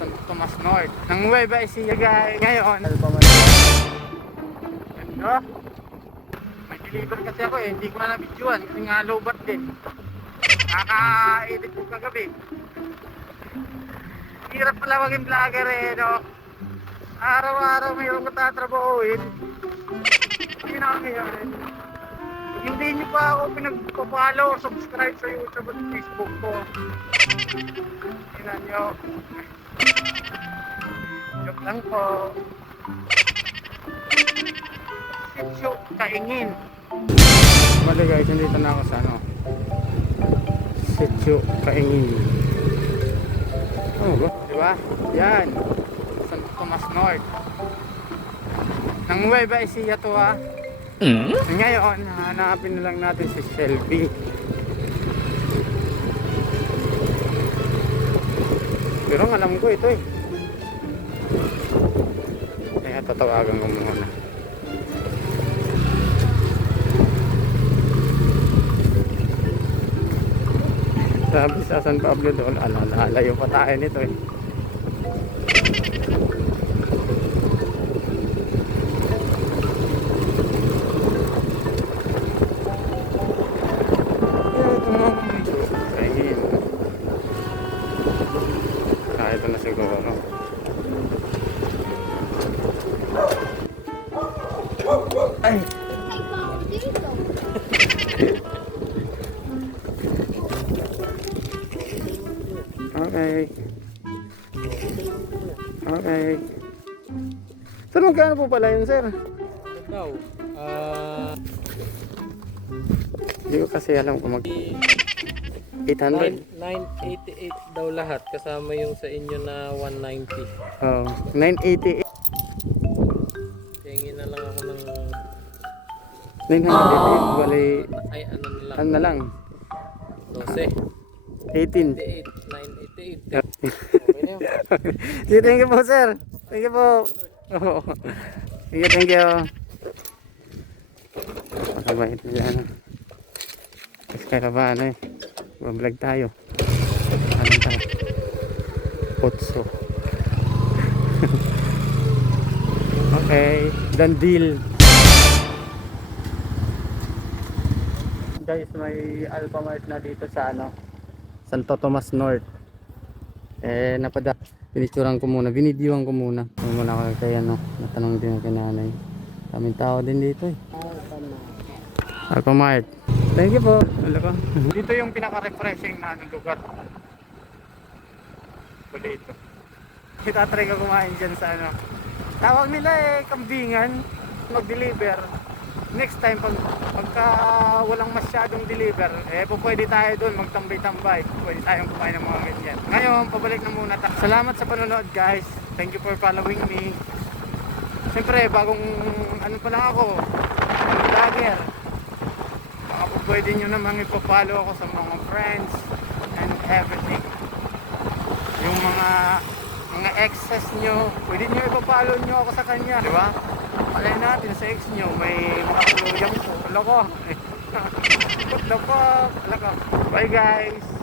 Santo Tomas North ng Nueva Ecija guys. Ngayon ano? May deliver kasi ako hindi ko na nabidyoan kasi nga low bat din. Kaka-edit ko kagabi. Hirap pala maging vlogger no? Araw-araw mayroong katatrabahuin. Hindi na ngayon. Hindi nyo pa ako pinagpapalo o subscribe sa YouTube at Facebook ko. Tingnan nyo. Joke lang po. Sityo Kaingin. Bali guys, nandito na ako sa Sityo Kaingin. Ano ba? Diba? Yan. Santo Tomas North. Nang Nueva Ecija to Ngayon, hanapin na lang natin si Shelby. Pero alam ko ito Kaya tatawagan ko muna. Sabi sa San Pablo doon, layo pa tayo nito Ito na siguro. Ay. Okay. Okay. Sir, magkano po pala yun, sir? Daw. Hindi ko kasi alam kung 800? 988 daw lahat kasama yung sa inyo na 190. Oh, 988. Tingin na lang ako ng 988 bali ay ano na lang. ano na lang 12. 18. 988. Okay na yun. Sige, thank you po, sir. Thank you po. Oh. Sige, thank you. Kabait na dyan. Kasi kaya vlog tayo. Ano tayo? Potso. Okay, done deal. Guys, may Alphamart na dito sa Santo Tomas North. Pinicturan ko muna, binidyoan ko muna. Muna ako kay natanong din kay nanay. Kaming tao din dito Alphamart. Thank you po. Dito yung pinaka-refreshing na lugar. Dito. Itatry ko kumain dyan sa tawag nila kambingan. Mag-deliver. Next time pagka walang masyadong deliver, pwede tayo doon magtambay-tambay. Pwede tayong kumain ng mga ganyan. Ngayon, pabalik na muna tayo. Salamat sa panonood guys. Thank you for following me. Siyempre, bagong pa lang ako. Vlogger. Pwede nyo namang ipapalo ako sa mga friends and everything. Yung mga exes nyo, pwede nyo ipapalo nyo ako sa kanya, di ba? Palay natin sa ex nyo, may mga tuluyang po. Wala ko. What the fuck? Wala ko. Bye guys!